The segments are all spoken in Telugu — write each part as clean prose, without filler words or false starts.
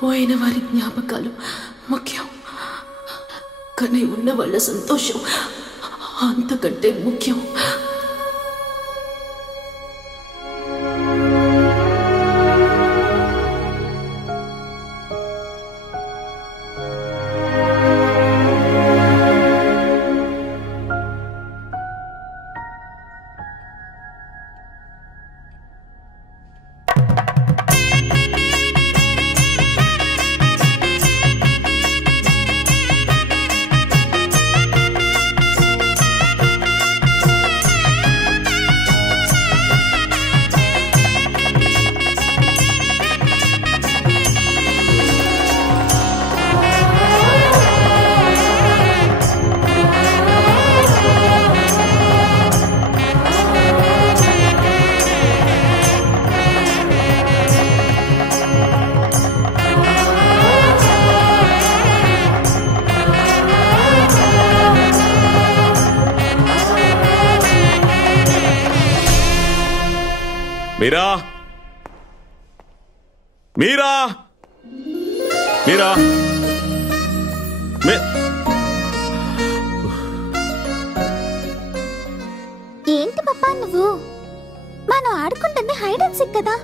పోయిన వారి జ్ఞాపకాలు ముఖ్యం, కానీ ఉన్న వాళ్ళ సంతోషం అంతకంటే ముఖ్యం. మీరా మీరా మీరా ఏంటి పప్పా నువ్వు? మనం ఆడుకుంటుంది హైడ్ అండ్ సీక్ కదా.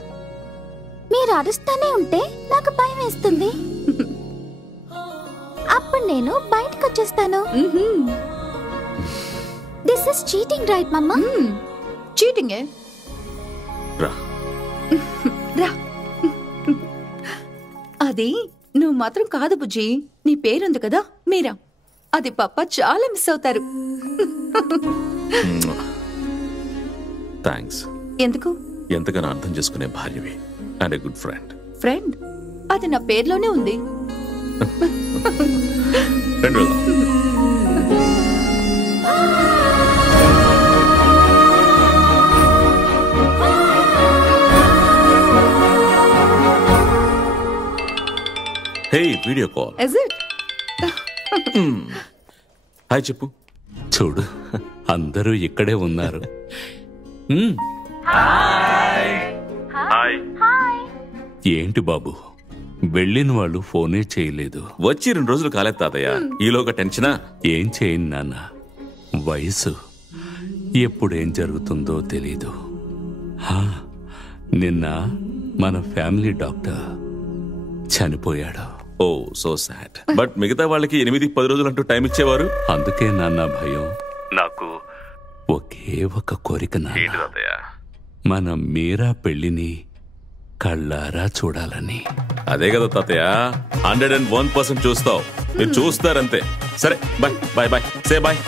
మీరు అరుస్తానే ఉంటే నాకు భయం వేస్తుంది. అప్పుడు నేను బయటకు వచ్చేస్తాను. దిస్ ఇస్ చీటింగ్ రైట్ మమ్మా? చీటింగే. రా. అది నువ్వు మాత్రం కాదు బుజ్జి, నీ పేరుంది కదా మీరా. అది పప్ప చాలా మిస్ అవుతారు. థ్యాంక్స్. ఎందుకు? ఎంతగానో అర్థం చేసుకునే భార్యవి and a good friend. Friend? అది నా పేర్లోనే ఉంది. Hey, video call. Is it? Hi చెప్పు. చూడు, అందరూ ఇక్కడే ఉన్నారు. ఏంటి బాబు, వెళ్ళిన వాళ్ళు ఫోనే చేయలేదు. వచ్చి 2 రోజులు కాలేదు తాతయ్య, ఈలోగా టెన్షనా? ఏం చేయను నాన్న, వయసు ఎప్పుడేం జరుగుతుందో తెలీదు. నిన్న మన ఫ్యామిలీ డాక్టర్ చనిపోయాడు. ఓ సో సాడ్. బట్ మిగతా వాళ్ళకి 8-10 రోజులు అంటూ టైం ఇచ్చేవారు. అందుకే నాన్న భయం. నాకు ఒకే ఒక కోరిక నాన్న, మన మీరా పెళ్లిని కళ్ళారా చూడాలని. అదే కదా తాతయ్య, 101% చూస్తావు. మీరు చూస్తారంతే. సరే bye bye bye, say bye.